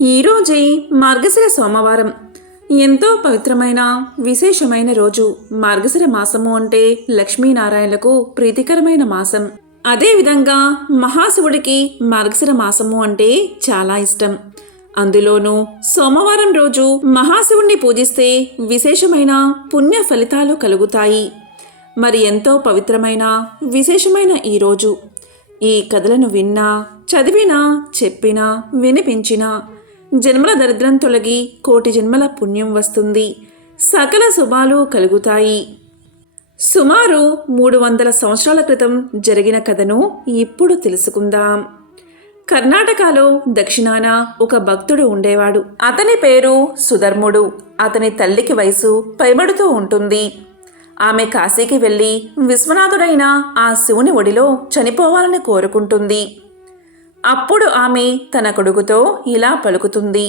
ఈరోజే మార్గశిర సోమవారం. ఎంతో పవిత్రమైన విశేషమైన రోజు. మార్గశిర మాసము అంటే లక్ష్మీనారాయణలకు ప్రీతికరమైన మాసం. అదేవిధంగా మహాశివుడికి మార్గశిర మాసము అంటే చాలా ఇష్టం. అందులోనూ సోమవారం రోజు మహాశివుణ్ణి పూజిస్తే విశేషమైన పుణ్య ఫలితాలు కలుగుతాయి. మరి ఎంతో పవిత్రమైన విశేషమైన ఈరోజు ఈ కథలను విన్నా, చదివినా, చెప్పినా, వినిపించినా జన్మల దరిద్రం తొలగి కోటి జన్మల పుణ్యం వస్తుంది. సకల శుభాలు కలుగుతాయి. సుమారు 300 సంవత్సరాల క్రితం జరిగిన కథను ఇప్పుడు తెలుసుకుందాం. కర్ణాటకలో దక్షిణాన ఒక భక్తుడు ఉండేవాడు. అతని పేరు సుధర్ముడు. అతని తల్లికి వయసు పైబడుతూ ఉంటుంది. ఆమె కాశీకి వెళ్ళి విశ్వనాథుడైన ఆ శివుని ఒడిలో చనిపోవాలని కోరుకుంటుంది. అప్పుడు ఆమె తన కొడుకుతో ఇలా పలుకుతుంది: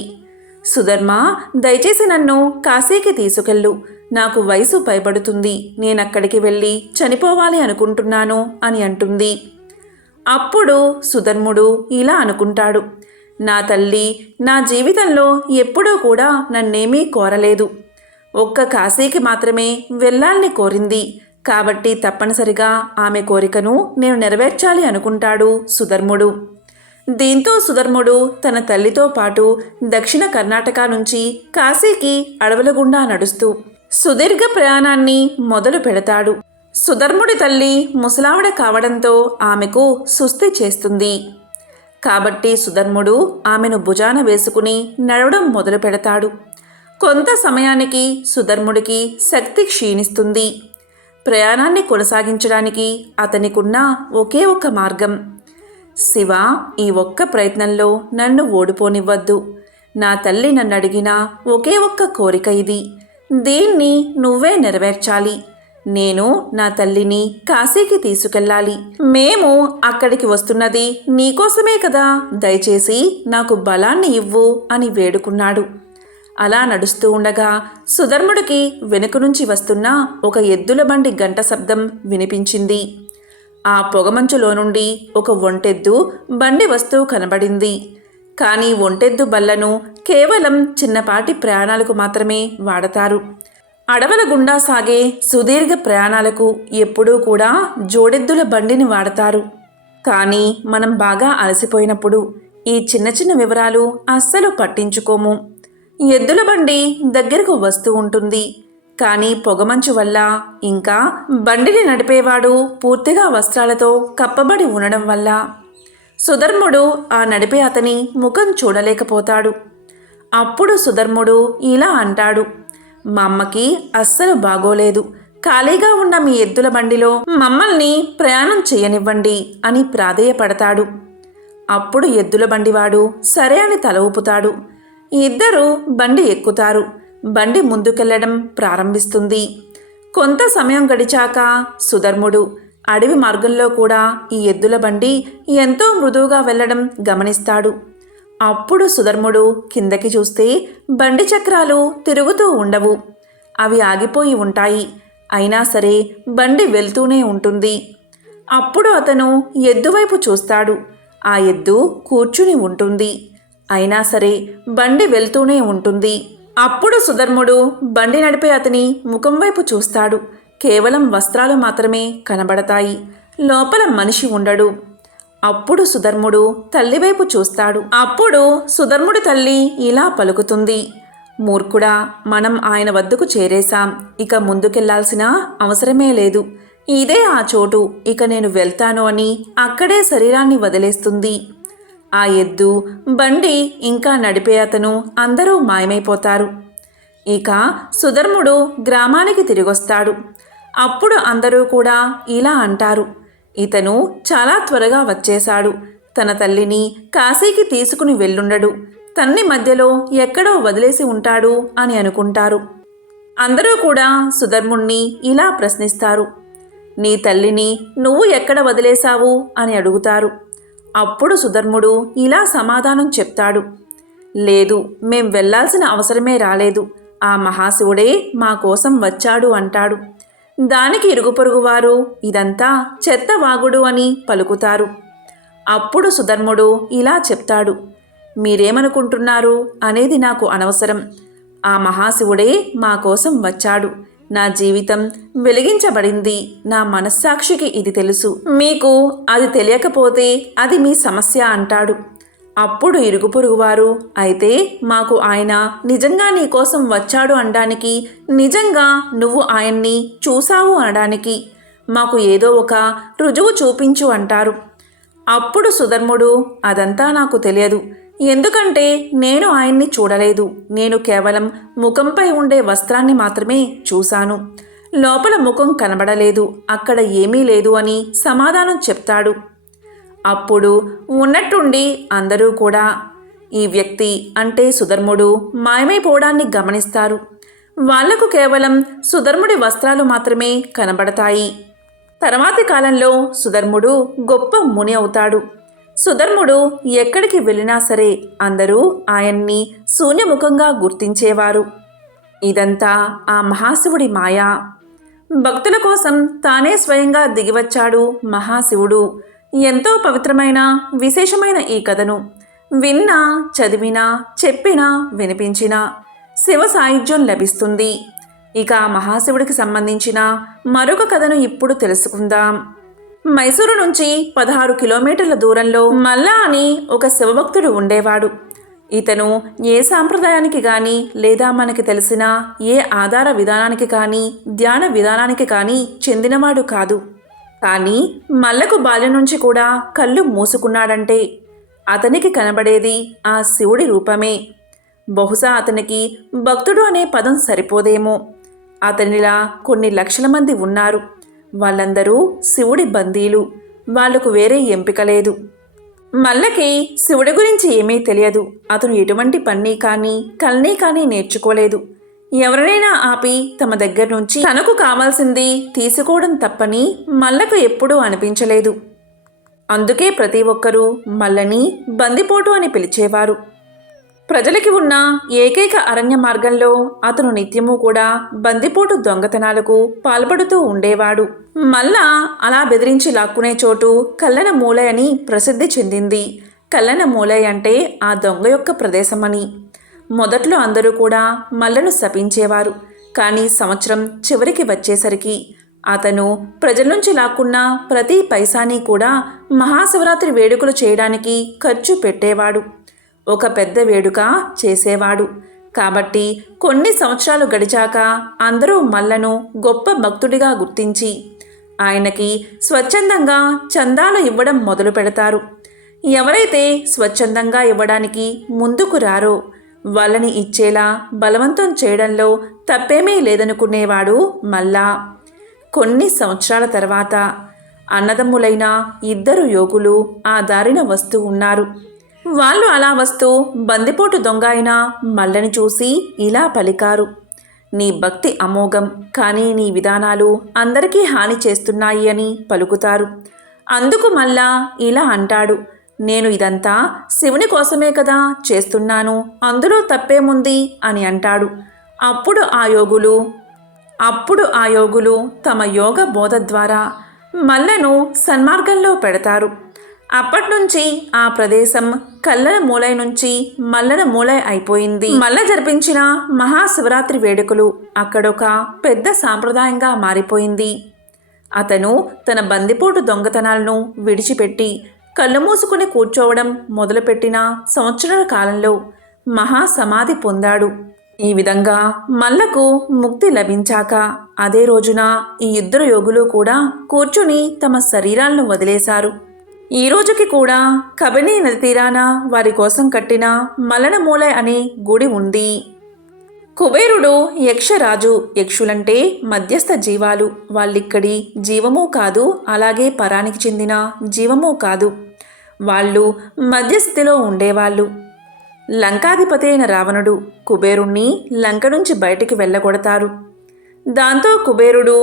సుధర్మ, దయచేసి నన్ను కాశీకి తీసుకెళ్ళు. నాకు వయసు పైబడుతుంది. నేనక్కడికి వెళ్ళి చనిపోవాలి అనుకుంటున్నాను అని అంటుంది. అప్పుడు సుధర్ముడు ఇలా అనుకుంటాడు: నా తల్లి నా జీవితంలో ఎప్పుడూ కూడా నన్నేమీ కోరలేదు. ఒక్క కాశీకి మాత్రమే వెళ్ళాలని కోరింది. కాబట్టి తప్పనిసరిగా ఆమె కోరికను నేను నెరవేర్చాలి అనుకుంటాడు సుధర్ముడు. దీంతో సుధర్ముడు తన తల్లితో పాటు దక్షిణ కర్ణాటక నుంచి కాశీకి అడవుల గుండా నడుస్తూ సుదీర్ఘ ప్రయాణాన్ని మొదలు పెడతాడు. సుధర్ముడి తల్లి ముసలావిడ కావడంతో ఆమెకు సుస్థి చేస్తుంది. కాబట్టి సుధర్ముడు ఆమెను భుజాన వేసుకుని నడవడం మొదలు పెడతాడు. కొంత సమయానికి సుధర్ముడికి శక్తి క్షీణిస్తుంది. ప్రయాణాన్ని కొనసాగించడానికి అతనికున్న ఒకే ఒక్క మార్గం: శివ, ఈ ఒక్క ప్రయత్నంలో నన్ను ఓడిపోనివ్వద్దు. నా తల్లి నన్ను అడిగిన ఒకే ఒక్క కోరిక ఇది. దీన్ని నువ్వే నెరవేర్చాలి. నేను నా తల్లిని కాశీకి తీసుకెళ్ళాలి. మేము అక్కడికి వస్తున్నది నీకోసమే కదా. దయచేసి నాకు బలాన్ని ఇవ్వు అని వేడుకున్నాడు. అలా నడుస్తూ ఉండగా సుధర్ముడికి వెనుక నుంచి వస్తున్న ఒక ఎద్దుల బండి గంట శబ్దం వినిపించింది. ఆ పొగమంచులో నుండి ఒక ఒంటెద్దు బండి వస్తూ కనబడింది. కానీ ఒంటెద్దు బళ్లను కేవలం చిన్నపాటి ప్రయాణాలకు మాత్రమే వాడతారు. అడవుల గుండా సాగే సుదీర్ఘ ప్రయాణాలకు ఎప్పుడూ కూడా జోడెద్దుల బండిని వాడతారు. కానీ మనం బాగా అలసిపోయినప్పుడు ఈ చిన్న చిన్న వివరాలు అస్సలు పట్టించుకోము. ఎద్దుల బండి దగ్గరకు వస్తూ ఉంటుంది. కానీ పొగమంచు వల్ల, ఇంకా బండిని నడిపేవాడు పూర్తిగా వస్త్రాలతో కప్పబడి ఉండడం వల్ల సుధర్ముడు ఆ నడిపే అతని ముఖం చూడలేకపోతాడు. అప్పుడు సుధర్ముడు ఇలా అంటాడు: మా అమ్మకి అస్సలు బాగోలేదు. ఖాళీగా ఉన్న మీ ఎద్దుల బండిలో మమ్మల్ని ప్రయాణం చేయనివ్వండి అని ప్రాధేయపడతాడు. అప్పుడు ఎద్దుల బండివాడు సరే అని తల ఊపుతాడు. ఇద్దరూ బండి ఎక్కుతారు. బండి ముందుకెళ్లడం ప్రారంభిస్తుంది. కొంత సమయం గడిచాక సుధర్ముడు అడవి మార్గంలో కూడా ఈ ఎద్దుల బండి ఎంతో మృదువుగా వెళ్లడం గమనిస్తాడు. అప్పుడు సుధర్ముడు కిందకి చూస్తే బండి చక్రాలు తిరుగుతూ ఉండవు. అవి ఆగిపోయి ఉంటాయి. అయినా సరే బండి వెళ్తూనే ఉంటుంది. అప్పుడు అతను ఎద్దు వైపు చూస్తాడు. ఆ ఎద్దు కూర్చుని ఉంటుంది. అయినా సరే బండి వెళ్తూనే ఉంటుంది. అప్పుడు సుధర్ముడు బండి నడిపే అతని ముఖం వైపు చూస్తాడు. కేవలం వస్త్రాలు మాత్రమే కనబడతాయి. లోపల మనిషి ఉండడు. అప్పుడు సుధర్ముడు తల్లి వైపు చూస్తాడు. అప్పుడు సుధర్ముడి తల్లి ఇలా పలుకుతుంది: మూర్ఖుడా, మనం ఆయన వద్దకు చేరేశాం. ఇక ముందుకెళ్లాల్సిన అవసరమే లేదు. ఇదే ఆ చోటు. ఇక నేను వెళ్తాను అని అక్కడే శరీరాన్ని వదిలేస్తుంది. ఆ ఎద్దు, బండి, ఇంకా నడిపే అతను అందరూ మాయమైపోతారు. ఇక సుధర్ముడు గ్రామానికి తిరిగొస్తాడు. అప్పుడు అందరూ కూడా ఇలా అంటారు: ఇతను చాలా త్వరగా వచ్చేశాడు. తన తల్లిని కాశీకి తీసుకుని వెళ్ళుండడు. తన్ని మధ్యలో ఎక్కడో వదిలేసి ఉంటాడు అని అనుకుంటారు. అందరూ కూడా సుధర్ముణ్ణి ఇలా ప్రశ్నిస్తారు: నీ తల్లిని నువ్వు ఎక్కడ వదిలేశావు అని అడుగుతారు. అప్పుడు సుధర్ముడు ఇలా సమాధానం చెప్తాడు: లేదు, మేం వెళ్లాల్సిన అవసరమే రాలేదు. ఆ మహాశివుడే మా కోసం వచ్చాడు అంటాడు. దానికి ఇరుగు పొరుగువారు ఇదంతా చెత్త వాగుడు అని పలుకుతారు. అప్పుడు సుధర్ముడు ఇలా చెప్తాడు: మీరేమనుకుంటున్నారు అనేది నాకు అనవసరం. ఆ మహాశివుడే మా కోసం వచ్చాడు. నా జీవితం వెలిగించబడింది. నా మనస్సాక్షికి ఇది తెలుసు. మీకు అది తెలియకపోతే అది మీ సమస్య అంటాడు. అప్పుడు ఇరుగు పొరుగువారు, అయితే మాకు ఆయన నిజంగా నీ కోసం వచ్చాడు అనడానికి, నిజంగా నువ్వు ఆయన్ని చూశావు అనడానికి మాకు ఏదో ఒక రుజువు చూపించు అంటారు. అప్పుడు సుధర్ముడు, అదంతా నాకు తెలియదు. ఎందుకంటే నేను ఆయన్ని చూడలేదు. నేను కేవలం ముఖంపై ఉండే వస్త్రాన్ని మాత్రమే చూశాను. లోపల ముఖం కనబడలేదు. అక్కడ ఏమీ లేదు అని సమాధానం చెప్తాడు. అప్పుడు ఉన్నట్టుండి అందరూ కూడా ఈ వ్యక్తి అంటే సుధర్ముడు మాయమైపోవడాన్ని గమనిస్తారు. వాళ్లకు కేవలం సుధర్ముడి వస్త్రాలు మాత్రమే కనబడతాయి. తర్వాతి కాలంలో సుధర్ముడు గొప్ప ముని అవుతాడు. సుధర్ముడు ఎక్కడికి వెళ్ళినా సరే అందరూ ఆయన్ని శూన్యముఖంగా గుర్తించేవారు. ఇదంతా ఆ మహాశివుడి మాయ. భక్తుల కోసం తానే స్వయంగా దిగివచ్చాడు మహాశివుడు. ఎంతో పవిత్రమైన విశేషమైన ఈ కథను విన్నా, చదివినా, చెప్పినా, వినిపించినా శివ సాయుధ్యం లభిస్తుంది. ఇక మహాశివుడికి సంబంధించిన మరొక కథను ఇప్పుడు తెలుసుకుందాం. మైసూరు నుంచి 16 కిలోమీటర్ల దూరంలో మల్లా అని ఒక శివభక్తుడు ఉండేవాడు. ఇతను ఏ సాంప్రదాయానికి కానీ లేదా మనకి తెలిసిన ఏ ఆధార విధానానికి కానీ ధ్యాన విధానానికి కానీ చెందినవాడు కాదు. కానీ మల్లకు బాల్యం నుంచి కూడా కళ్ళు మూసుకున్నాడంటే అతనికి కనబడేది ఆ శివుడి రూపమే. బహుశా అతనికి భక్తుడు అనే పదం సరిపోదేమో. అతనిలా కొన్ని లక్షల మంది ఉన్నారు. వాళ్ళందరూ శివుడి బందీలు. వాళ్లకు వేరే ఎంపిక లేదు. మల్లకి శివుడి గురించి ఏమీ తెలియదు. అతను ఎటువంటి పని కానీ కల్నీ కానీ నేర్చుకోలేదు. ఎవరినైనా ఆపి తమ దగ్గర నుంచి తనకు కావాల్సింది తీసుకోవడం తప్పని మల్లకు ఎప్పుడూ అనిపించలేదు. అందుకే ప్రతి ఒక్కరూ మల్లని బందిపోటు అని పిలిచేవారు. ప్రజలకి ఉన్న ఏకైక అరణ్య మార్గంలో అతను నిత్యము కూడా బందిపోటు దొంగతనాలకు పాల్పడుతూ ఉండేవాడు. మల్లా అలా బెదిరించి లాక్కునే చోటు కల్లన మూలై అని ప్రసిద్ధి చెందింది. కల్లన మూలై అంటే ఆ దొంగ యొక్క ప్రదేశమని. మొదట్లో అందరూ కూడా మల్లను శపించేవారు. కానీ సంవత్సరం చివరికి వచ్చేసరికి అతను ప్రజల నుంచి లాక్కున్న ప్రతి పైసాని కూడా మహాశివరాత్రి వేడుకలు చేయడానికి ఖర్చు పెట్టేవాడు. ఒక పెద్ద వేడుక చేసేవాడు. కాబట్టి కొన్ని సంవత్సరాలు గడిచాక అందరూ మల్లను గొప్ప భక్తుడిగా గుర్తించి ఆయనకి స్వచ్ఛందంగా చందాలు ఇవ్వడం మొదలు పెడతారు. ఎవరైతే స్వచ్ఛందంగా ఇవ్వడానికి ముందుకు రారో వాళ్ళని ఇచ్చేలా బలవంతం చేయడంలో తప్పేమీ లేదనుకునేవాడు మల్లా. కొన్ని సంవత్సరాల తర్వాత అన్నదమ్ములైన 2 యోగులు ఆ దారిన వస్తూ ఉన్నారు. వాళ్ళు అలా వస్తూ బందిపోటు దొంగ అయిన మల్లని చూసి ఇలా పలికారు, నీ భక్తి అమోఘం, కానీ నీ విధానాలు అందరికీ హాని చేస్తున్నాయి అని పలుకుతారు. అందుకు మల్లా ఇలా అంటాడు, నేను ఇదంతా శివుని కోసమే కదా చేస్తున్నాను, అందులో తప్పేముంది అని అంటాడు. అప్పుడు ఆ యోగులు తమ యోగ బోధ ద్వారా మల్లను సన్మార్గంలో పెడతారు. అప్పట్నుంచి ఆ ప్రదేశం కల్లన మూలై నుంచి మల్లన మూలై అయిపోయింది. మల్ల జరిపించిన మహాశివరాత్రి వేడుకలు అక్కడొక పెద్ద సాంప్రదాయంగా మారిపోయింది. అతను తన బందిపోటు దొంగతనాలను విడిచిపెట్టి కళ్ళు మూసుకుని కూర్చోవడం మొదలుపెట్టిన సంవత్సరాల కాలంలో మహాసమాధి పొందాడు. ఈ విధంగా మల్లకు ముక్తి లభించాక అదే రోజున ఈ 2 యోగులు కూడా కూర్చుని తమ శరీరాలను వదిలేశారు. ఈ రోజుకి కూడా కబిని నది తీరాన వారి కోసం కట్టిన మల్లనమూలై అనే గుడి ఉంది. కుబేరుడు యక్షరాజు. యక్షులంటే మధ్యస్థ జీవాలు. వాళ్ళిక్కడి జీవమూ కాదు, అలాగే పరానికి చెందిన జీవమూ కాదు. వాళ్ళు మధ్యస్థితిలో ఉండేవాళ్ళు. లంకాధిపతి అయిన రావణుడు కుబేరుణ్ణి లంక నుంచి బయటికి వెళ్ళగొడతారు. దాంతో కుబేరుడు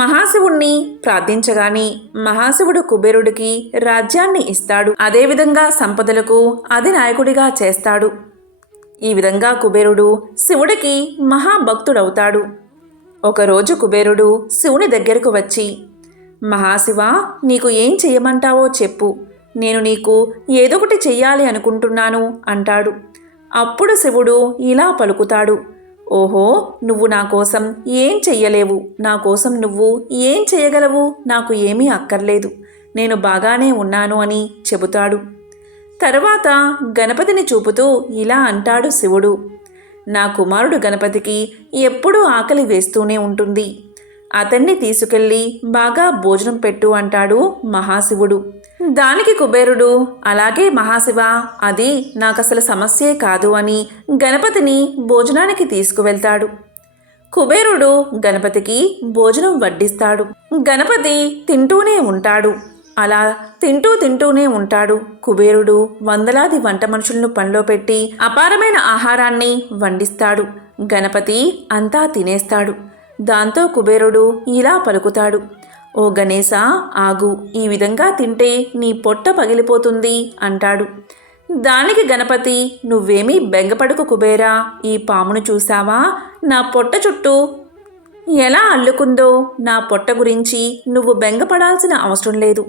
మహాశివుణ్ణి ప్రార్థించగానే మహాశివుడు కుబేరుడికి రాజ్యాన్ని ఇస్తాడు. అదేవిధంగా సంపదలకు అధినాయకుడిగా చేస్తాడు. ఈ విధంగా కుబేరుడు శివుడికి మహాభక్తుడవుతాడు. ఒకరోజు కుబేరుడు శివుని దగ్గరకు వచ్చి, మహాశివ, నీకు ఏం చెయ్యమంటావో చెప్పు, నేను నీకు ఏదొకటి చెయ్యాలి అనుకుంటున్నాను అంటాడు. అప్పుడు శివుడు ఇలా పలుకుతాడు, ఓహో, నువ్వు నా కోసం ఏం చెయ్యలేవు, నా కోసం నువ్వు ఏం చెయ్యగలవు, నాకు ఏమీ అక్కర్లేదు, నేను బాగానే ఉన్నాను అని చెబుతాడు. తరువాత గణపతిని చూపుతూ ఇలా అంటాడు శివుడు, నా కుమారుడు గణపతికి ఎప్పుడూ ఆకలి వేస్తూనే ఉంటుంది, అతన్ని తీసుకెళ్ళి బాగా భోజనం పెట్టు అంటాడు మహాశివుడు. దానికి కుబేరుడు, అలాగే మహాశివ, అది నాకసలు సమస్యే కాదు అని గణపతిని భోజనానికి తీసుకువెళ్తాడు. కుబేరుడు గణపతికి భోజనం వడ్డిస్తాడు. గణపతి తింటూనే ఉంటాడు. అలా తింటూనే ఉంటాడు. కుబేరుడు వందలాది వంట మనుషులను పనిలో పెట్టి అపారమైన ఆహారాన్ని వండిస్తాడు. గణపతి అంతా తినేస్తాడు. దాంతో కుబేరుడు ఇలా పలుకుతాడు, ఓ గణేశ, ఆగు, ఈ విధంగా తింటే నీ పొట్ట పగిలిపోతుంది అంటాడు. దానికి గణపతి, నువ్వేమీ బెంగపడుకు కుబేరా, ఈ పామును చూసావా, నా పొట్ట చుట్టూ ఎలా అల్లుకుందో, నా పొట్ట గురించి నువ్వు బెంగపడాల్సిన అవసరం లేదు,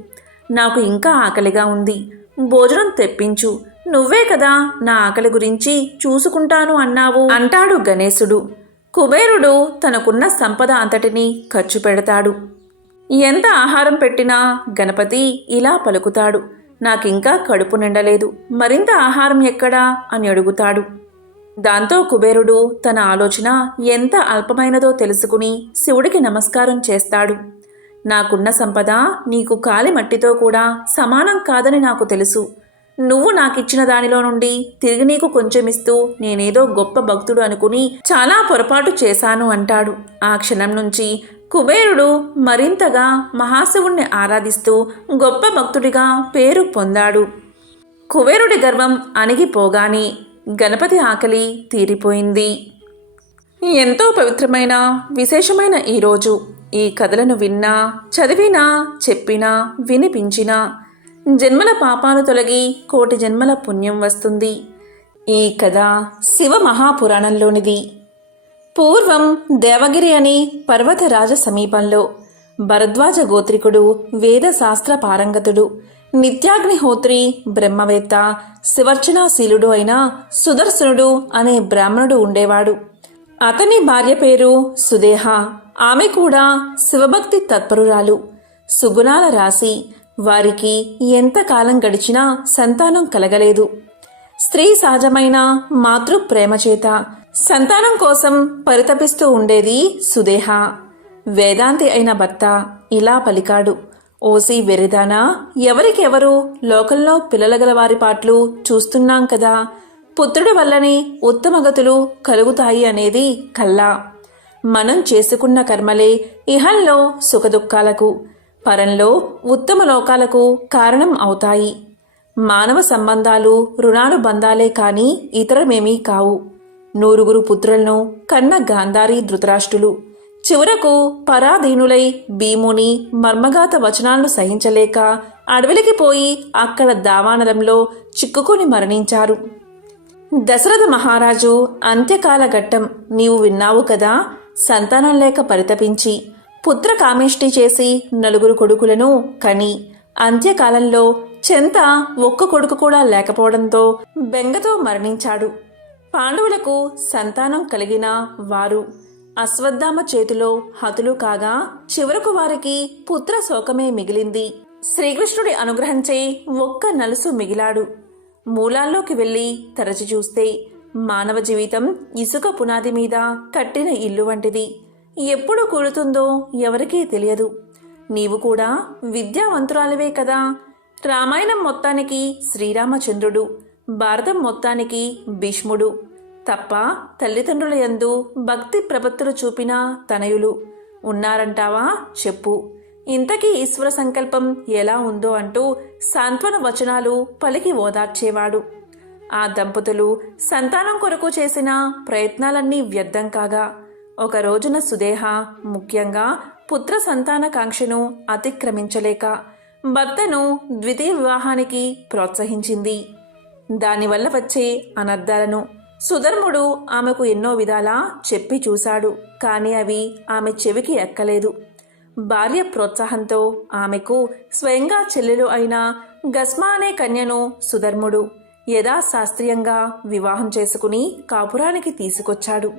నాకు ఇంకా ఆకలిగా ఉంది, భోజనం తెప్పించు, నువ్వే కదా నా ఆకలి గురించి చూసుకుంటాను అన్నావు అంటాడు గణేశుడు. కుబేరుడు తనకున్న సంపద అంతటినీ ఖర్చు పెడతాడు. ఎంత ఆహారం పెట్టినా గణపతి ఇలా పలుకుతాడు, నాకింకా కడుపు నిండలేదు, మరింత ఆహారం ఎక్కడా అని అడుగుతాడు. దాంతో కుబేరుడు తన ఆలోచన ఎంత అల్పమైనదో తెలుసుకుని శివుడికి నమస్కారం చేస్తాడు. నాకున్న సంపద నీకు కాలి మట్టితో కూడా సమానం కాదని నాకు తెలుసు, నువ్వు నాకిచ్చిన దానిలో నుండి తిరిగి నీకు కొంచెమిస్తూ నేనేదో గొప్ప భక్తుడు అనుకుని చాలా పొరపాటు చేశాను అంటాడు. ఆ క్షణం నుంచి కుబేరుడు మరింతగా మహాశివుణ్ణి ఆరాధిస్తూ గొప్ప భక్తుడిగా పేరు పొందాడు. కుబేరుడి గర్వం అణిగిపోగానే గణపతి ఆకలి తీరిపోయింది. ఎంతో పవిత్రమైన విశేషమైన ఈరోజు ఈ కథలను విన్నా, చదివినా, చెప్పినా, వినిపించినా జన్మల పాపాలు తొలగి కోటి జన్మల పుణ్యం వస్తుంది. ఈ కథ శివ మహాపురాణంలోనిది. పూర్వం దేవగిరి అనే పర్వతరాజ సమీపంలో భరద్వాజ గోత్రికుడు, వేదశాస్త్ర పారంగతుడు, నిత్యాగ్నిహోత్రి, బ్రహ్మవేత్త, శివర్చనాశీలుడు అయిన సుదర్శనుడు అనే బ్రాహ్మణుడు ఉండేవాడు. అతని భార్య పేరు సుదేహ. ఆమె కూడా శివభక్తి తత్పరురాలు, సుగుణాల రాశి. వారికి ఎంతకాలం గడిచినా సంతానం కలగలేదు. స్త్రీ సహజమైన మాతృప్రేమ చేత సంతానం కోసం పరితపిస్తూ ఉండేది సుదేహ. వేదాంతి అయిన భర్త ఇలా పలికాడు, ఓసి వెరిదానా, ఎవరికెవరు లోకంలో పిల్లలగల వారి పాటలు చూస్తున్నాం కదా, పుత్రుడి వల్లనే ఉత్తమగతులు కలుగుతాయి అనేది కల్లా. మనం చేసుకున్న కర్మలే ఇహంలో సుఖదుఖాలకు, పరంలో ఉత్తమ లోకాలకు కారణం అవుతాయి. మానవ సంబంధాలు రుణాలు బంధాలే కాని ఇతరమేమీ కావు. 9 పుత్రులను కన్న గాంధారి ధృతరాష్ట్రులు చివరకు పరాధీనులై భీముని మర్మగాత వచనాలను సహించలేక అడవిలికి పోయి అక్కడ దావానలంలో చిక్కుకొని మరణించారు. దశరథ మహారాజు అంత్యకాల ఘట్టం నీవు విన్నావు కదా. సంతానం లేక పరితపించి పుత్ర కామేష్టి చేసి 9 కొడుకులను కని అంత్యకాలంలో చెంత ఒక్క కొడుకు కూడా లేకపోవడంతో బెంగతో మరణించాడు. పాండవులకు సంతానం కలిగిన వారు అశ్వత్థామ చేతిలో హతులు కాగా చివరకు వారికి పుత్ర శోకమే మిగిలింది. శ్రీకృష్ణుడి అనుగ్రహంచే ఒక్క నలుసు మిగిలాడు. మూలాల్లోకి వెళ్ళి తరచి చూస్తే మానవ జీవితం ఇసుక పునాది మీద కట్టిన ఇల్లు వంటిది. ఎప్పుడు కూలుతుందో ఎవరికీ తెలియదు. నీవు కూడా విద్యావంతురాలివే కదా. రామాయణం మొత్తానికి శ్రీరామచంద్రుడు, భారతం మొత్తానికి భీష్ముడు తప్ప తల్లిదండ్రుల యందు భక్తి ప్రపత్తులు చూపిన తనయులు ఉన్నారంటావా చెప్పు. ఇంతకీ ఈశ్వర సంకల్పం ఎలా ఉందో అంటూ సాంత్వన వచనాలు పలికి ఓదార్చేవాడు. ఆ దంపతులు సంతానం కొరకు చేసిన ప్రయత్నాలన్నీ వ్యర్థం కాగా ఒక రోజున సుదేహ ముఖ్యంగా పుత్ర సంతానకాంక్షను అతిక్రమించలేక భర్తను ద్వితీయ వివాహానికి ప్రోత్సహించింది. దానివల్ల వచ్చే అనర్థాలను సుధర్ముడు ఆమెకు ఎన్నో విధాలా చెప్పి చూశాడు. కానీ అవి ఆమె చెవికి ఎక్కలేదు. భార్య ప్రోత్సాహంతో ఆమెకు స్వయంగా చెల్లెలు అయిన గస్మా అనే కన్యను సుధర్ముడు యథాశాస్త్రీయంగా వివాహం చేసుకుని కాపురానికి తీసుకొచ్చాడు.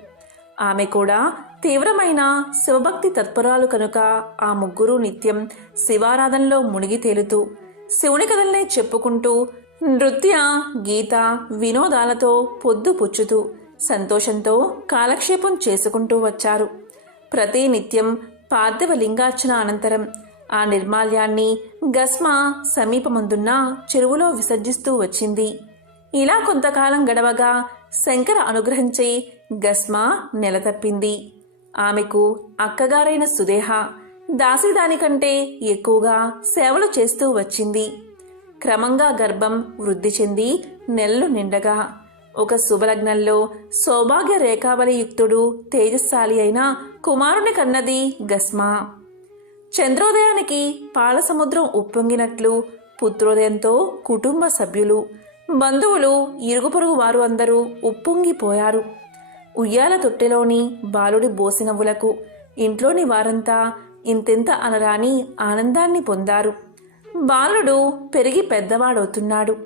ఆమె కూడా తీవ్రమైన శివభక్తి తత్పరాలు కనుక ఆ ముగ్గురు నిత్యం శివారాధనలో మునిగి తేలుతూ శివుని కథల్నే చెప్పుకుంటూ నృత్య గీత వినోదాలతో పొద్దు పుచ్చుతూ సంతోషంతో కాలక్షేపం చేసుకుంటూ వచ్చారు. ప్రతి నిత్యం పార్థివ లింగార్చన అనంతరం ఆ నిర్మాల్యాన్ని గస్మా సమీపమందున్న చెరువులో విసర్జిస్తూ వచ్చింది. ఇలా కొంతకాలం గడవగా శంకర అనుగ్రహించి గస్మా నెలతప్పింది. ఆమెకు అక్కగారైన సుదేహ దాసిదానికంటే ఎక్కువగా సేవలు చేస్తూ వచ్చింది. క్రమంగా గర్భం వృద్ధి చెంది నెలలు నిండగా ఒక శుభలగ్నంలో సౌభాగ్య రేఖావళియుక్తుడు తేజస్శాలి అయిన కుమారుని కన్నది గస్మా. చంద్రోదయానికి పాలసముద్రం ఉప్పొంగినట్లు పుత్రోదయంతో కుటుంబ సభ్యులు, బంధువులు, ఇరుగు పొరుగు వారు అందరూ ఉప్పొంగిపోయారు. ఉయ్యాల తొట్టెలోని బాలుడి బోసినవ్వులకు ఇంట్లోని వారంతా ఇంతెంత అనరాని ఆనందాన్ని పొందారు. బాలుడు పెరిగి పెద్దవాడవుతున్నాడు.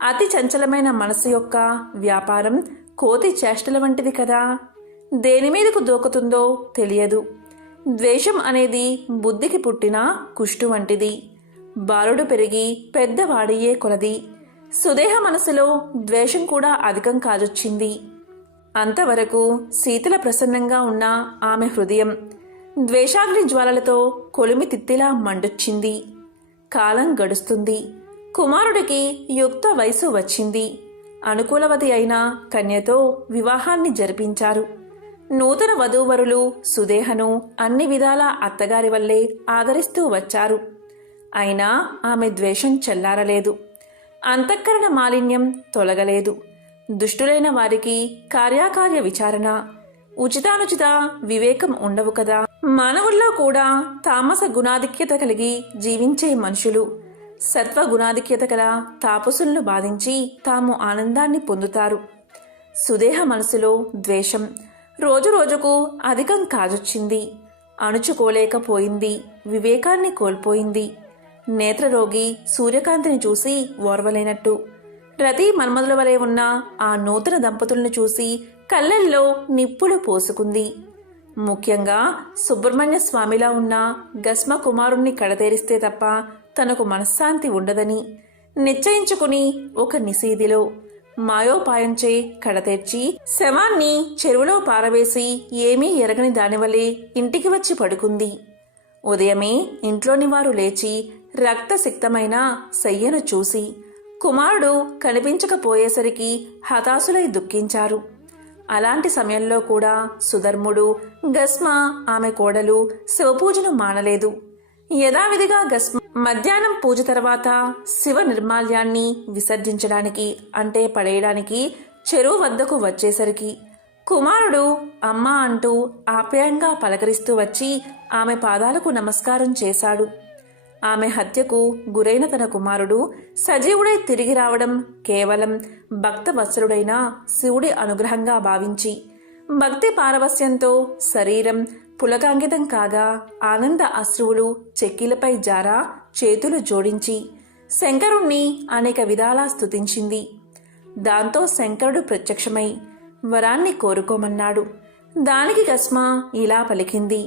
అతి చంచలమైన మనసు యొక్క వ్యాపారం కోతి చేష్టల వంటిది కదా. దేనిమీదకు దూకుతుందో తెలియదు. ద్వేషం అనేది బుద్ధికి పుట్టిన కుష్టు వంటిది. బాలుడు పెరిగి పెద్దవాడయ్యే కొలది సుదేహ మనసులో ద్వేషం కూడా అధికం కాజొచ్చింది. అంతవరకు శీతల ప్రసన్నంగా ఉన్న ఆమె హృదయం ద్వేషాగ్ని జ్వాలలతో కొలిమి తిత్తిలా మండొచ్చింది. కాలం గడుస్తుంది. కుమారుడికి యుక్త వయసు వచ్చింది. అనుకూలవతి అయిన కన్యతో వివాహాన్ని జరిపించారు. నూతన వధూవరులు సుదేహను అన్ని విధాల అత్తగారి వల్లే ఆదరిస్తూ వచ్చారు. అయినా ఆమె ద్వేషం చల్లారలేదు. అంతఃకరణ మాలిన్యం తొలగలేదు. దుష్టులైన వారికి కార్యాకార్య విచారణ, ఉచితానుచిత వివేకం ఉండవు కదా. మానవుల్లో కూడా తామస గుణాధిక్యత కలిగి జీవించే మనుషులు సత్వ గుణాధిక్యత గల తాపసులను బాధించి తాము ఆనందాన్ని పొందుతారు. సుదేహ మనసులో ద్వేషం రోజురోజుకు అధికం కాజొచ్చింది. అణుచుకోలేకపోయింది. వివేకాన్ని కోల్పోయింది. నేత్రరోగి సూర్యకాంతిని చూసి ఓర్వలేనట్టు రతి మన్మధుల వలె ఉన్న ఆ నూతన దంపతులను చూసి కళ్ళల్లో నిప్పులు పోసుకుంది. ముఖ్యంగా సుబ్రహ్మణ్య స్వామిలా ఉన్న గస్మ కుమారుణ్ణి కడతేరిస్తే తప్ప తనకు మనశ్శాంతి ఉండదని నిశ్చయించుకుని ఒక నిశీదిలో మాయోపాయంచే కడతేర్చి శవాన్ని చెరువులో పారవేసి ఏమీ ఎరగని దానివలే ఇంటికి వచ్చి పడుకుంది. ఉదయమే ఇంట్లోని వారు లేచి రక్తసిక్తమైన శయ్యను చూసి కుమారుడు కనిపించకపోయేసరికి హతాశులై దుఃఖించారు. అలాంటి సమయంలో కూడా సుధర్ముడు, గస్మ ఆమె కోడలు శివపూజను మానలేదు. యథావిధిగా గస్మ మధ్యాహ్నం పూజ తర్వాత శివ నిర్మాల్యాన్ని విసర్జించడానికి అంటే పడేయడానికి చెరువు వద్దకు వచ్చేసరికి కుమారుడు అమ్మా అంటూ ఆప్యాయంగా పలకరిస్తూ వచ్చి ఆమె పాదాలకు నమస్కారం చేశాడు. ఆమె హత్యకు గురైన తన కుమారుడు సజీవుడై తిరిగి రావడం కేవలం భక్తవత్సలుడైన శివుడి అనుగ్రహంగా భావించి భక్తి పారవస్యంతో శరీరం పులకాంకితం కాగా ఆనంద అశ్రువులు చెక్కిలపై జారా చేతులు జోడించి శంకరుణ్ణి అనేక విధాలా స్తుతించింది. దాంతో శంకరుడు ప్రత్యక్షమై వరాన్ని కోరుకోమన్నాడు. దానికి గస్మ ఇలా పలికింది: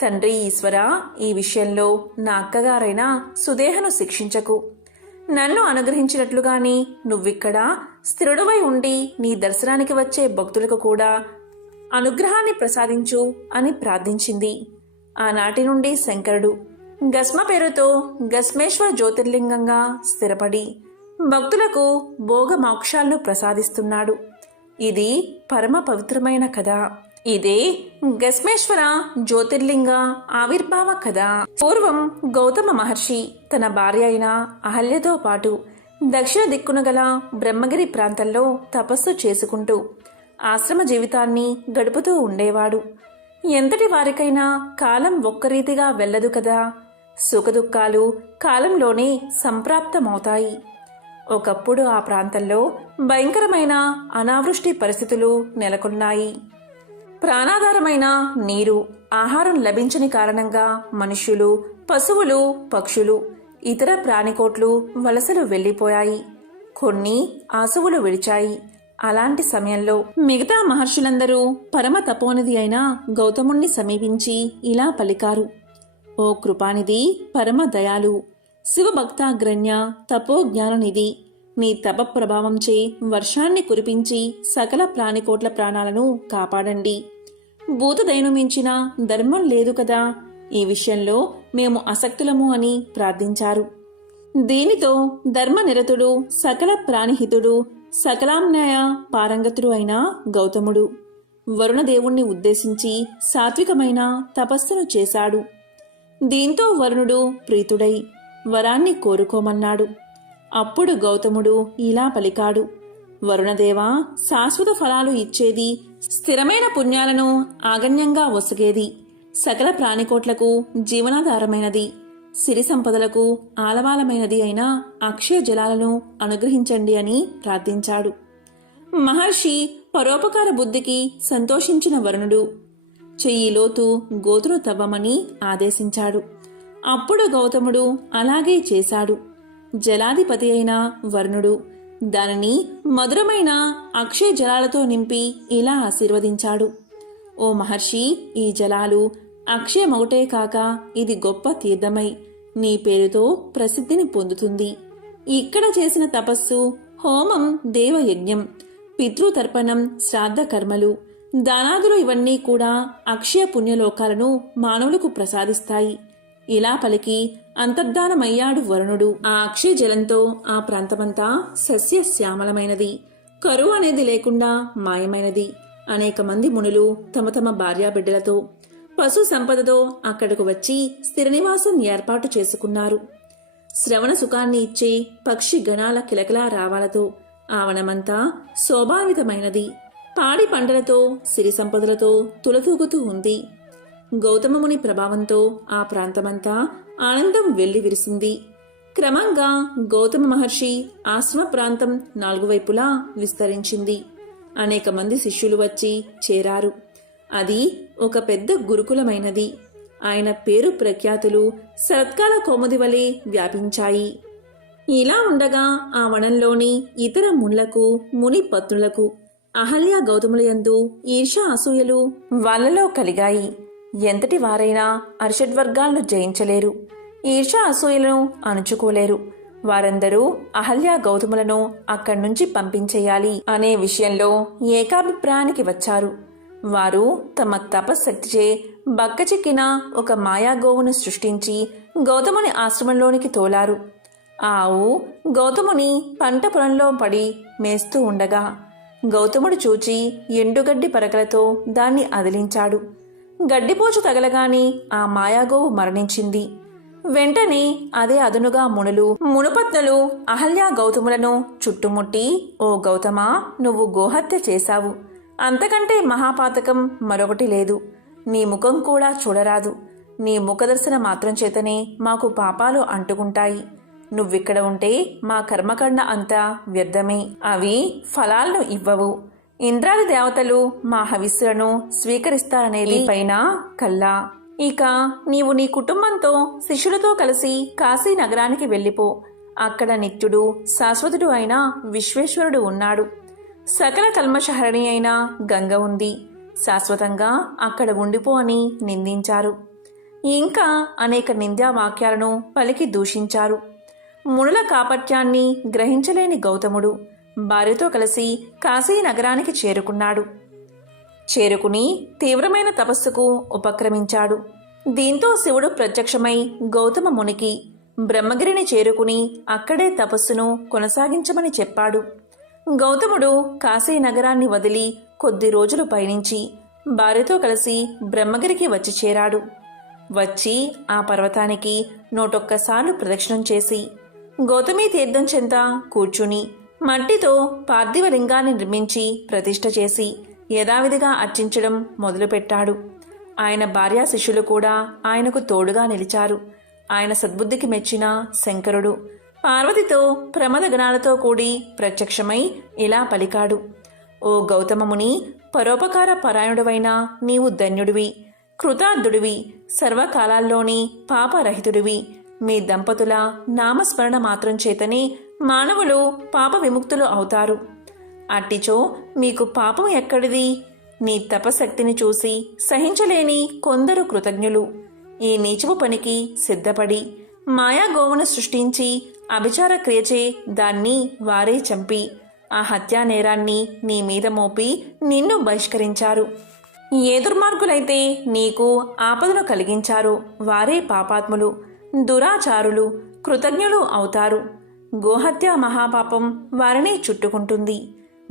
తండ్రి ఈశ్వర, ఈ విషయంలో నా అక్కగారైన సుదేహను శిక్షించకు. నన్ను అనుగ్రహించినట్లుగాని నువ్విక్కడ స్థిరుడువై ఉండి నీ దర్శనానికి వచ్చే భక్తులకు కూడా అనుగ్రహాన్ని ప్రసాదించు అని ప్రార్థించింది. ఆనాటి నుండి శంకరుడు గస్మ పేరుతో గస్మేశ్వర జ్యోతిర్లింగంగా స్థిరపడి భక్తులకు భోగ మోక్షాలను ప్రసాదిస్తున్నాడు. ఇది పరమ పవిత్రమైన కథ. ఇదే గస్మేశ్వర జ్యోతిర్లింగ ఆవిర్భావ కథ. పూర్వం గౌతమ మహర్షి తన భార్య అయిన అహల్యతో పాటు దక్షిణ దిక్కున గల బ్రహ్మగిరి ప్రాంతంలో తపస్సు చేసుకుంటూ ఆశ్రమ జీవితాన్ని గడుపుతూ ఉండేవాడు. ఎంతటి వారికైనా కాలం ఒక్కరీతిగా వెళ్ళదు కదా. సుఖదుఖాలు కాలంలోనే సంప్రాప్తమవుతాయి. ఒకప్పుడు ఆ ప్రాంతంలో భయంకరమైన అనావృష్టి పరిస్థితులు నెలకొన్నాయి. ప్రాణాధారమైన నీరు, ఆహారం లభించని కారణంగా మనుష్యులు, పశువులు, పక్షులు, ఇతర ప్రాణికోట్లు వలసలు వెళ్ళిపోయాయి. కొన్ని ఆశువులు విడిచాయి. అలాంటి సమయంలో మిగతా మహర్షులందరూ పరమ తపోనిధి అయిన గౌతముణ్ణి సమీపించి ఇలా పలికారు: ఓ కృపానిధి, పరమ దయాలు, శివభక్తాగ్రణ్య, తపోజ్ఞాననిధి, నీ తప ప్రభావంచే వర్షాన్ని కురిపించి సకల ప్రాణికోట్ల ప్రాణాలను కాపాడండి. భూతదయను మించిన ధర్మం లేదు కదా, ఈ విషయంలో మేము అసక్తులము అని ప్రార్థించారు. దీనితో ధర్మనిరతుడు, సకల ప్రాణిహితుడు, సకలాన్యాయ పారంగతుడు అయిన గౌతముడు వరుణదేవుణ్ణి ఉద్దేశించి సాత్వికమైన తపస్సును చేశాడు. దీంతో వరుణుడు ప్రీతుడై వరాన్ని కోరుకోమన్నాడు. అప్పుడు గౌతముడు ఇలా పలికాడు: వరుణదేవా, శాశ్వత ఫలాలు ఇచ్చేది, స్థిరమైన పుణ్యాలను ఆగణ్యంగా ఒసగేది, సకల ప్రాణికోట్లకు జీవనాధారమైనది, సిరి సంపదలకు ఆలవాలమైనది అయిన అక్షయ జలాలను అనుగ్రహించండి అని ప్రార్థించాడు. మహర్షి పరోపకార బుద్ధికి సంతోషించిన వరుణుడు చెయ్యి లోతు గోతును తవ్వమని ఆదేశించాడు. అప్పుడు గౌతముడు అలాగే చేశాడు. జలాధిపతి అయిన వరుణుడు దానిని మధురమైన అక్షయ జలాలతో నింపి ఇలా ఆశీర్వదించాడు: ఓ మహర్షి, ఈ జలాలు అక్షయమొకటే కాక ఇది గొప్ప తీర్థమై నీ పేరుతో ప్రసిద్ధిని పొందుతుంది. ఇక్కడ చేసిన తపస్సు, హోమం, దేవయజ్ఞం, పితృతర్పణం, శ్రాద్ధ కర్మలు, దానాదులు ఇవన్నీ కూడా అక్షయ పుణ్యలోకాలను మానవులకు ప్రసాదిస్తాయి. ఇలా పలికి అంతర్ధానమయ్యాడు వరుణుడు. ఆ అక్షయ జలంతో ఆ ప్రాంతమంతా సస్యశ్యామలమైనది, కరువు అనేది లేకుండా మాయమైనది. అనేక మంది మునులు తమ తమ భార్యాబిడ్డలతో, పశు సంపదతో అక్కడకు వచ్చి స్థిర నివాసం ఏర్పాటు చేసుకున్నారు. శ్రవణ సుఖాన్ని ఇచ్చే పక్షి గణాల కిలకిలా రావాలతో ఆ వనమంతా శోభాన్వితమైనది. పాడి పంటలతో, సిరి సంపదలతో తులతూగుతూ ఉంది. గౌతమముని ప్రభావంతో ఆ ప్రాంతమంతా ఆనందం వెళ్లి విరిసింది. క్రమంగా గౌతమ మహర్షి ఆశ్రమ ప్రాంతం 4 వైపులా విస్తరించింది. అనేక మంది శిష్యులు వచ్చి చేరారు. అది ఒక పెద్ద గురుకులమైనది. ఆయన పేరు ప్రఖ్యాతులు శరత్కాల కౌముది వలె వ్యాపించాయి. ఇలా ఉండగా ఆ వనంలోని ఇతర మునులకు, ముని పత్నులకు అహల్య గౌతములయందు ఈర్ష అసూయలు వాళ్ళలో కలిగాయి. ఎంతటి వారైనా అరిషడ్వర్గాలను జయించలేరు, ఈర్ష అసూయలను అణుచుకోలేరు. వారందరూ అహల్య గౌతములను అక్కడి నుంచి పంపించేయాలి అనే విషయంలో ఏకాభిప్రాయానికి వచ్చారు. వారు తమ తపశక్తిచే బక్కచిక్కిన ఒక మాయాగోవును సృష్టించి గౌతముని ఆశ్రమంలోనికి తోలారు. ఆవు గౌతముని పంట పొలంలో పడి మేస్తూ ఉండగా గౌతముడు చూచి ఎండుగడ్డి పరకలతో దాన్ని అదిలించాడు. గడ్డిపోచు తగలగాని ఆ మాయాగోవు మరణించింది. వెంటనే అదే అదునుగా మునుపత్నులు అహల్య గౌతములను చుట్టుముట్టి, ఓ గౌతమా, నువ్వు గోహత్య చేశావు. అంతకంటే మహాపాతకం మరొకటి లేదు. నీ ముఖం కూడా చూడరాదు. నీ ముఖదర్శన మాత్రం చేతనే మాకు పాపాలు అంటుకుంటాయి. నువ్విక్కడ ఉంటే మా కర్మకండ అంతా వ్యర్థమే. అవి ఫలాలను ఇవ్వవు. ఇంద్రాది దేవతలు మా హవిస్సులను స్వీకరిస్తారనేది పైన కల్లా. ఇక నీవు నీ కుటుంబంతో, శిష్యులతో కలిసి కాశీ నగరానికి వెళ్ళిపో. అక్కడ నిత్యుడు, శాశ్వతుడు అయిన విశ్వేశ్వరుడు ఉన్నాడు. సకల కల్మషహరణి అయిన గంగ ఉంది. శాశ్వతంగా అక్కడ ఉండిపో అని నిందించారు. ఇంకా అనేక నింద్యా వాక్యాలను పలికి దూషించారు. మునుల కాపట్యాన్ని గ్రహించలేని గౌతముడు భార్యతో కలిసి కాశీ నగరానికి చేరుకుని తీవ్రమైన తపస్సుకు ఉపక్రమించాడు. దీంతో శివుడు ప్రత్యక్షమై గౌతమ మునికి బ్రహ్మగిరిని చేరుకుని అక్కడే తపస్సును కొనసాగించమని చెప్పాడు. గౌతముడు కాశీ నగరాన్ని వదిలి కొద్ది రోజులు పయనించి భార్యతో కలిసి బ్రహ్మగిరికి వచ్చి చేరాడు. వచ్చి ఆ పర్వతానికి 101 సార్లు ప్రదక్షిణం చేసి గౌతమీ తీర్థం చెంత కూర్చుని మట్టితో పార్థివలింగాన్ని నిర్మించి ప్రతిష్ఠ చేసి యథావిధిగా అర్చించడం మొదలుపెట్టాడు. ఆయన భార్యా శిష్యులు కూడా ఆయనకు తోడుగా నిలిచారు. ఆయన సద్బుద్ధికి మెచ్చిన శంకరుడు పార్వతితో ప్రమద గణాలతో కూడి ప్రత్యక్షమై ఇలా పలికాడు: ఓ గౌతమముని, పరోపకార పరాయణుడవైన నీవు ధన్యుడివి, కృతార్థుడివి, సర్వకాలాల్లోని పాపరహితుడివి. మీ దంపతుల నామస్మరణ మాత్రం చేతనే మానవులు పాప విముక్తులు అవుతారు. అట్టిచో మీకు పాపం ఎక్కడిది? నీ తపశక్తిని చూసి సహించలేని కొందరు కృతజ్ఞులు ఈ నీచపు పనికి సిద్ధపడి మాయాగోవును సృష్టించి అభిచార క్రియచే దాన్ని వారే చంపి ఆ హత్యా నేరాన్ని నీ మీద మోపి నిన్ను బహిష్కరించారు. ఏ దుర్మార్గులైతే నీకు ఆపదను కలిగించారో వారే పాపాత్ములు, దురాచారులు, కృతజ్ఞులు అవుతారు. గోహత్య మహాపాపం వారిని చుట్టుకుంటుంది.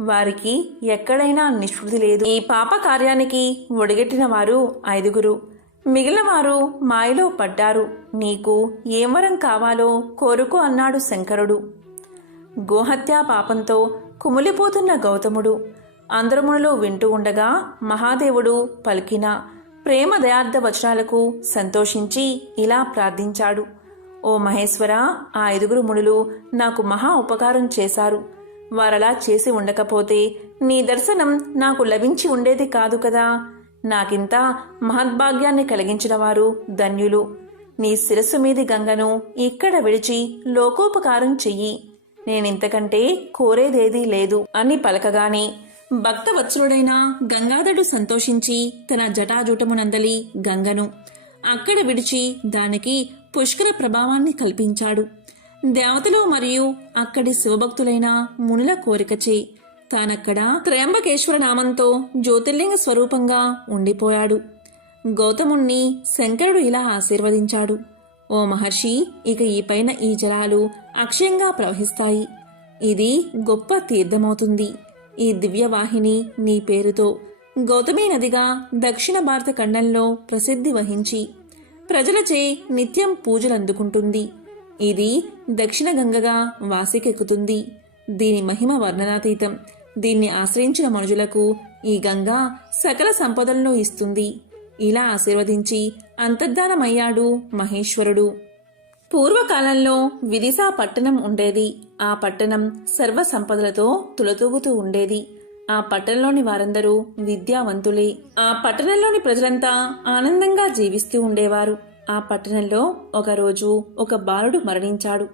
వారికి ఎక్కడైనా నిష్కృతి లేదు. ఈ పాప కార్యానికి ఒడిగట్టిన వారు 5. మిగిలిన వారు మాయలో పడ్డారు. నీకు ఏం వరం కావాలో కోరుకో అన్నాడు శంకరుడు. గోహత్యా పాపంతో కుమిలిపోతున్న గౌతముడు అందరములో వింటూ ఉండగా మహాదేవుడు పలికిన ప్రేమ దయార్థ వచనాలకు సంతోషించి ఇలా ప్రార్థించాడు. ఓ మహేశ్వర, ఆ 5 మునులు నాకు మహా ఉపకారం చేశారు. వారలా చేసి ఉండకపోతే నీ దర్శనం నాకు లభించి ఉండేది కాదు కదా. నాకింత మహద్భాగ్యాన్ని కలిగించిన వారు ధన్యులు. నీ శిరస్సు మీది గంగను ఇక్కడ విడిచి లోకోపకారం చెయ్యి. నేనింతకంటే కోరేదేదీ లేదు అని పలకగానే భక్తవత్సలుడైన గంగాధరుడు సంతోషించి తన జటాజూటమునందలి గంగను అక్కడ విడిచి దానికి పుష్కర ప్రభావాన్ని కల్పించాడు. దేవతలు మరియు అక్కడి శివభక్తులైన మునుల కోరికచే తానక్కడ త్రయంబకేశ్వర నామంతో జ్యోతిర్లింగ స్వరూపంగా ఉండిపోయాడు. గౌతముణ్ణి శంకరుడు ఇలా ఆశీర్వదించాడు. ఓ మహర్షి, ఇక ఈ పైన ఈ జలాలు అక్షయంగా ప్రవహిస్తాయి. ఇది గొప్ప తీర్థమవుతుంది. ఈ దివ్యవాహిని నీ పేరుతో గౌతమీ నదిగా దక్షిణ భారత ఖండంలో ప్రసిద్ధి వహించి ప్రజలచే నిత్యం పూజలందుకుంటుంది. ఇది దక్షిణ గంగగా వాసికెక్కుతుంది. దీని మహిమ వర్ణనాతీతం. దీన్ని ఆశ్రయించిన మనుషులకు ఈ గంగా సకల సంపదలను ఇస్తుంది. ఇలా ఆశీర్వదించి అంతర్ధానమయ్యాడు మహేశ్వరుడు. పూర్వకాలంలో విదిశా పట్టణం ఉండేది. ఆ పట్టణం సర్వ సంపదలతో తులతూగుతూ ఉండేది. ఆ పట్టణంలోని వారందరూ విద్యావంతులే. ఆ పట్టణంలోని ప్రజలంతా ఆనందంగా జీవిస్తూ ఉండేవారు. ఆ పట్టణంలో ఒకరోజు ఒక బాలుడు మరణించాడు.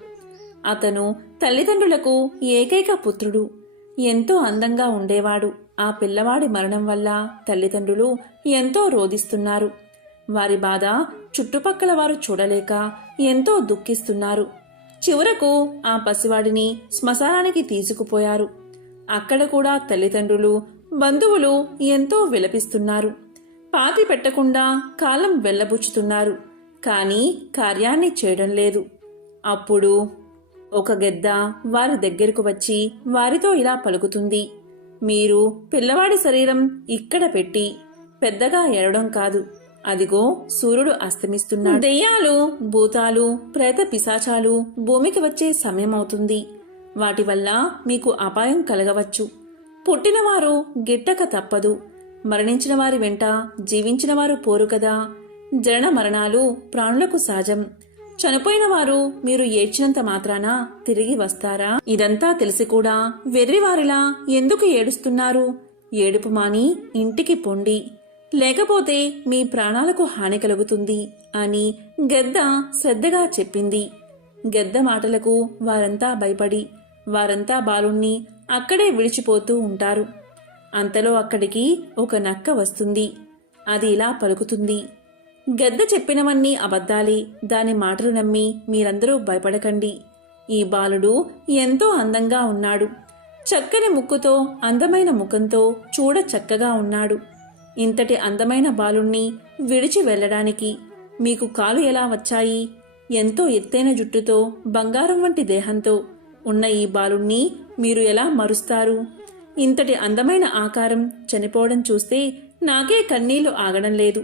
అతను తల్లిదండ్రులకు ఏకైక పుత్రుడు. ఎంతో అందంగా ఉండేవాడు. ఆ పిల్లవాడి మరణం వల్ల తల్లిదండ్రులు ఎంతో రోదిస్తున్నారు. వారి బాధ చుట్టుపక్కల వారు చూడలేక ఎంతో దుఃఖిస్తున్నారు. చివరకు ఆ పసివాడిని శ్మశానానికి తీసుకుపోయారు. అక్కడ కూడా తల్లిదండ్రులు, బంధువులు ఎంతో విలపిస్తున్నారు. పాతి పెట్టకుండా కాలం వెళ్లబుచ్చుతున్నారు. కానీ కార్యాన్ని చేయడం లేదు. అప్పుడు ఒక గెద్ద వారి దగ్గరకు వచ్చి వారితో ఇలా పలుకుతుంది. మీరు పిల్లవాడి శరీరం ఇక్కడ పెట్టి పెద్దగా ఎడడం కాదు. అదిగో సూర్యుడు అస్తమిస్తున్నాడు. దెయ్యాలు, భూతాలు, ప్రేత పిశాచాలు భూమికి వచ్చే సమయం అవుతుంది. వాటి వల్ల మీకు అపాయం కలగవచ్చు. పుట్టినవారు గిట్టక తప్పదు. మరణించిన వారి వెంట జీవించిన వారు పోరు కదా. జనన మరణాలు ప్రాణులకు సహజం. చనిపోయిన వారు మీరు ఏడ్చినంత మాత్రాన తిరిగి వస్తారా? ఇదంతా తెలిసి కూడా వెర్రివారిలా ఎందుకు ఏడుస్తున్నారు? ఏడుపు మాని ఇంటికి పొండి, లేకపోతే మీ ప్రాణాలకు హాని కలుగుతుంది అని గెద్ద శ్రద్ధగా చెప్పింది. గెద్ద మాటలకు వారంతా భయపడి వారంతా బాలుణ్ణి అక్కడే విడిచిపోతూ ఉంటారు. అంతలో అక్కడికి ఒక నక్క వస్తుంది. అది ఇలా పలుకుతుంది. గెద్ద చెప్పినవన్నీ అబద్ధాలే. దాని మాటలు నమ్మి మీరందరూ భయపడకండి. ఈ బాలుడు ఎంతో అందంగా ఉన్నాడు. చక్కని ముక్కుతో, అందమైన ముఖంతో చూడ చక్కగా ఉన్నాడు. ఇంతటి అందమైన బాలుణ్ణి విడిచి వెళ్లడానికి మీకు కాలు ఎలా వచ్చాయి? ఎంతో ఎత్తైన జుట్టుతో, బంగారం వంటి దేహంతో ఉన్న ఈ బాలుణ్ణి మీరు ఎలా మరుస్తారు? ఇంతటి అందమైన ఆకారం చనిపోవడం చూస్తే నాకే కన్నీళ్లు ఆగడం లేదు.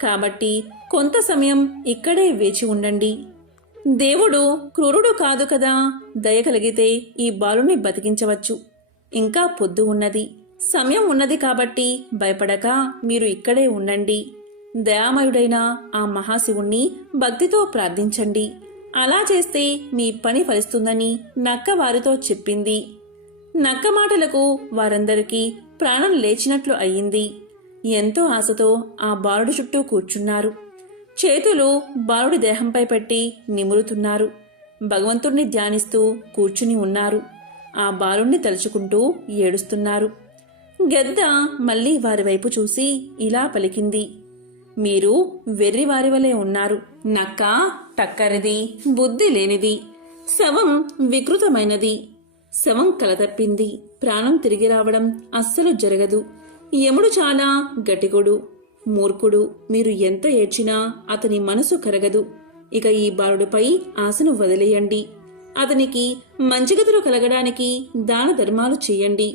కాబట్టి కొంత సమయం ఇక్కడే వేచి ఉండండి. దేవుడు క్రూరుడు కాదు కదా. దయ కలిగితే ఈ బాలుని బతికించవచ్చు. ఇంకా పొద్దు ఉన్నది, సమయం ఉన్నది కాబట్టి భయపడక మీరు ఇక్కడే ఉండండి. దయామయుడైన ఆ మహాశివుణ్ణి భక్తితో ప్రార్థించండి. అలా చేస్తే మీ పని ఫలిస్తుందని నక్క వారితో చెప్పింది. నక్క మాటలకు వారందరికీ ప్రాణం లేచినట్లు అయ్యింది. ఎంతో ఆశతో ఆ బాలుడి చుట్టూ కూర్చున్నారు. చేతులు బాలుడి దేహంపై పెట్టి నిమురుతున్నారు. భగవంతుణ్ణి ధ్యానిస్తూ కూర్చుని ఉన్నారు. ఆ బాలుణ్ణి తలుచుకుంటూ ఏడుస్తున్నారు. గద్ద మళ్ళీ వారి వైపు చూసి ఇలా పలికింది, మీరు వెర్రివారి వలె ఉన్నారు. నక్క టక్కరిది, బుద్ధి లేనిది, శవం వికృతమైనది. శవం కలతప్పింది. ప్రాణం తిరిగి రావడం అస్సలు జరగదు. యముడు చాలా గటికుడు, మూర్ఖుడు. మీరు ఎంత ఏడ్చినా అతని మనసు కరగదు. ఇక ఈ బాలుడిపై ఆశను వదిలేయండి. అతనికి మంచిగతులు కలగడానికి దాన ధర్మాలు చేయండి,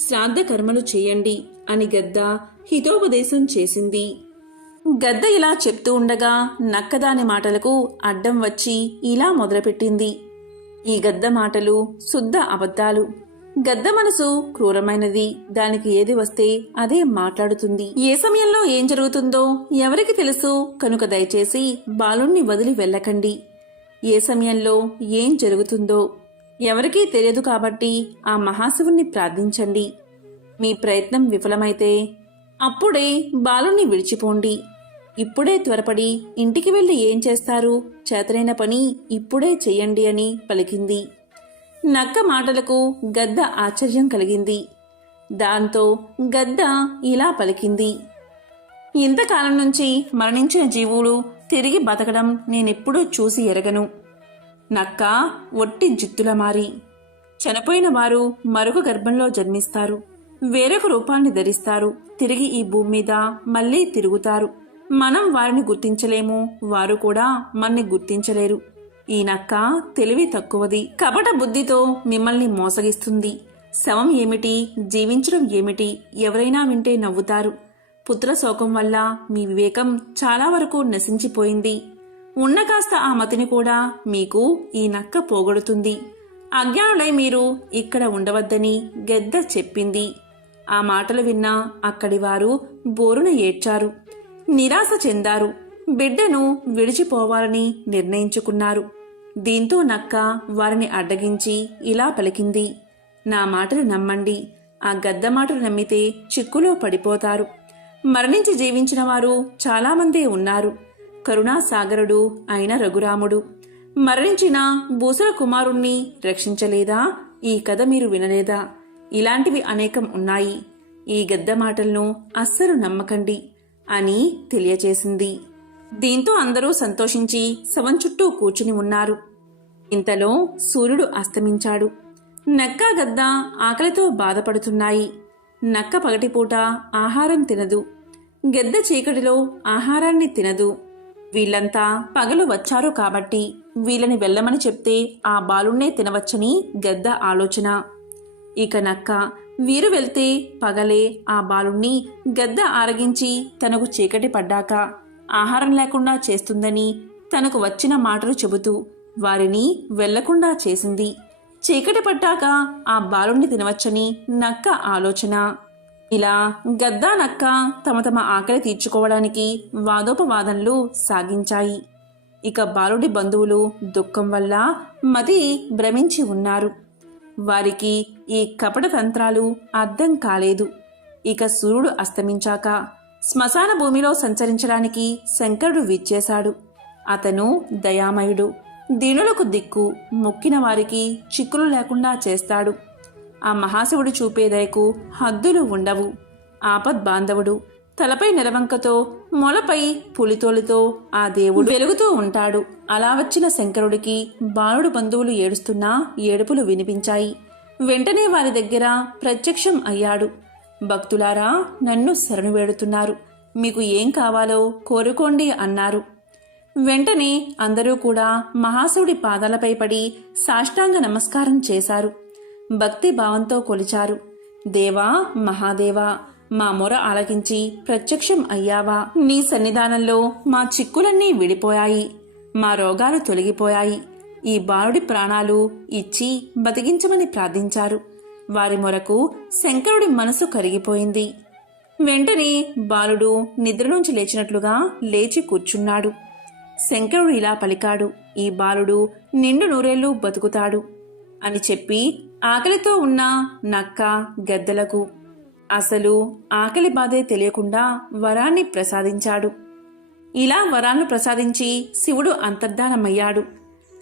శ్రాద్ధ కర్మలు చేయండి అని గద్ద హితోపదేశం చేసింది. గద్ద ఇలా చెప్తూ ఉండగా నక్క దాని మాటలకు అడ్డం వచ్చి ఇలా మొదలుపెట్టింది. ఈ గద్ద మాటలు శుద్ధ అబద్ధాలు. గద్ద మనసు క్రూరమైనది. దానికి ఏది వస్తే అదే మాట్లాడుతుంది. ఏ సమయంలో ఏం జరుగుతుందో ఎవరికి తెలుసు కనుక దయచేసి బాలుణ్ణి వదిలి వెళ్ళకండి. ఏ సమయంలో ఏం జరుగుతుందో ఎవరికీ తెలియదు కాబట్టి ఆ మహాశివుణ్ణి ప్రార్థించండి. మీ ప్రయత్నం విఫలమైతే అప్పుడే బాలుణ్ణి విడిచిపోండి. ఇప్పుడే త్వరపడి ఇంటికి వెళ్లి ఏం చేస్తారు? చేతనైన పని ఇప్పుడే చెయ్యండి అని పలికింది. నక్క మాటలకు గద్ద ఆశ్చర్యం కలిగింది. దాంతో గద్ద ఇలా పలికింది, ఇంతకాలం నుంచి మరణించిన జీవులు తిరిగి బతకడం నేనెప్పుడూ చూసి ఎరగను. నక్క ఒట్టి జిత్తుల మారి. చనిపోయిన వారు మరొక గర్భంలో జన్మిస్తారు, వేరొక రూపాన్ని ధరిస్తారు, తిరిగి ఈ భూమి మీద మళ్లీ తిరుగుతారు. మనం వారిని గుర్తించలేము, వారు కూడా మన్ని గుర్తించలేరు. ఈ నక్క తెలివి తక్కువది, కపట బుద్ధితో మిమ్మల్ని మోసగిస్తుంది. శవం ఏమిటి, జీవించడం ఏమిటి ఎవరైనా వింటే నవ్వుతారు. పుత్ర శోకం వల్ల మీ వివేకం చాలా వరకు నశించిపోయింది. ఉన్న కాస్త ఆ మతిని కూడా మీకు ఈ నక్క పోగొడుతుంది. అజ్ఞానులై మీరు ఇక్కడ ఉండవద్దని గద్ద చెప్పింది. ఆ మాటలు విన్నా అక్కడి వారు బోరున ఏడ్చారు, నిరాశ చెందారు. బిడ్డను విడిచిపోవాలని నిర్ణయించుకున్నారు. దీంతో నక్క వారిని అడ్డగించి ఇలా పలికింది, నా మాటలు నమ్మండి. ఆ గద్ద మాటలు నమ్మితే చిక్కులో పడిపోతారు. మరణించి జీవించిన వారు చాలామందే ఉన్నారు. కరుణాసాగరుడు అయిన రఘురాముడు మరణించిన భూసర కుమారుణ్ణి రక్షించలేదా? ఈ కథ మీరు వినలేదా? ఇలాంటివి అనేకం ఉన్నాయి. ఈ గద్ద మాటలను అస్సలు నమ్మకండి అని తెలియచేసింది. దీంతో అందరూ సంతోషించి శవం చుట్టూ కూర్చుని ఉన్నారు. ఇంతలో సూర్యుడు అస్తమించాడు. నక్క గద్ద ఆకలితో బాధపడుతున్నాయి. నక్క పగటిపూట ఆహారం తినదు, గద్ద చీకటిలో ఆహారాన్ని తినదు. వీళ్లంతా పగలు వచ్చారు కాబట్టి వీళ్ళని వెళ్ళమని చెప్తే ఆ బాలుణ్ణే తినవచ్చని గద్ద ఆలోచన. ఇక నక్క వీరు వెళ్తే పగలే ఆ బాలుణ్ణి గద్ద ఆరగించి తనకు చీకటి పడ్డాక ఆహారం లేకుండా చేస్తుందని తనకు వచ్చిన మాటలు చెబుతూ వారిని వెళ్లకుండా చేసింది. చీకటి పడ్డాక ఆ బాలుణ్ణి తినవచ్చని నక్క ఆలోచన. ఇలా గద్ద నక్క తమ తమ ఆకలి తీర్చుకోవడానికి వాదోపవాదనలు సాగించాయి. ఇక బాలుడి బంధువులు దుఃఖం వల్ల మతి భ్రమించి ఉన్నారు. వారికి ఈ కపట తంత్రాలు అర్థం కాలేదు. ఇక సూర్యుడు అస్తమించాక శ్మశాన భూమిలో సంచరించడానికి శంకరుడు విచ్చేశాడు. అతను దయామయుడు, దీనులకు దిక్కు, మొక్కిన వారికి చిక్కులు లేకుండా చేస్తాడు. ఆ మహాశివుడు చూపే దయకు హద్దులు ఉండవు. ఆపద్బాంధవుడు, తలపై నెలవంకతో మొలపై పులితోలుతో ఆ దేవుడు వెలుగుతూ ఉంటాడు. అలా వచ్చిన శంకరుడికి బాలుడు బంధువులు ఏడుస్తున్నా ఏడుపులు వినిపించాయి. వెంటనే వారి దగ్గర ప్రత్యక్షం అయ్యాడు. భక్తులారా, నన్ను శరణు వేడుతున్నారు, మీకు ఏం కావాలో కోరుకోండి అన్నారు. వెంటనే అందరూ కూడా మహాశివుడి పాదాలపై పడి సాష్టాంగ నమస్కారం చేశారు. భక్తి భావంతో కొలిచారు. దేవా, మహాదేవా, మా మొర ఆలకించి ప్రత్యక్షం అయ్యావా? నీ సన్నిధానంలో మా చిక్కులన్నీ విడిపోయాయి, మా రోగాలు తొలగిపోయాయి. ఈ బాలుడి ప్రాణాలు ఇచ్చి బతికించమని ప్రార్థించారు. వారి మొరకు శంకరుడి మనసు కరిగిపోయింది. వెంటనే బాలుడు నిద్రలోంచి లేచినట్లుగా లేచి కూర్చున్నాడు. శంకరుడు ఇలా పలికాడు, ఈ బాలుడు నిండు నూరేళ్లు బతుకుతాడు అని చెప్పి ఆకలితో ఉన్న నక్క గద్దలకు అసలు ఆకలి బాధే తెలియకుండా వరాన్ని ప్రసాదించాడు. ఇలా వరాన్ని ప్రసాదించి శివుడు అంతర్ధానమయ్యాడు.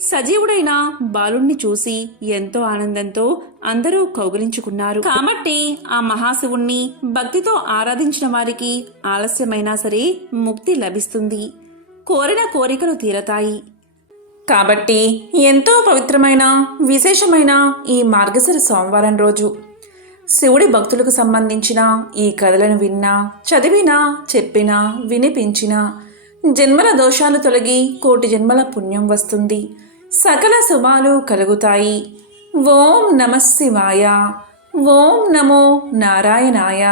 సజీవుడైన బాలుణ్ణి చూసి ఎంతో ఆనందంతో అందరూ కౌగిలించుకున్నారు. కాబట్టి ఆ మహాశివుణ్ణి భక్తితో ఆరాధించిన వారికి ఆలస్యమైనా సరే ముక్తి లభిస్తుంది, కోరిన కోరికలు తీరతాయి. కాబట్టి ఎంతో పవిత్రమైన విశేషమైన ఈ మార్గశిర సోమవారం రోజు శివుడి భక్తులకు సంబంధించిన ఈ కథలను విన్నా, చదివినా, చెప్పినా, వినిపించినా జన్మల దోషాలు తొలగి కోటి జన్మల పుణ్యం వస్తుంది, సకల శుభాలు కలుగుతాయి. ఓం నమః శివాయ. ఓం నమో నారాయణాయ.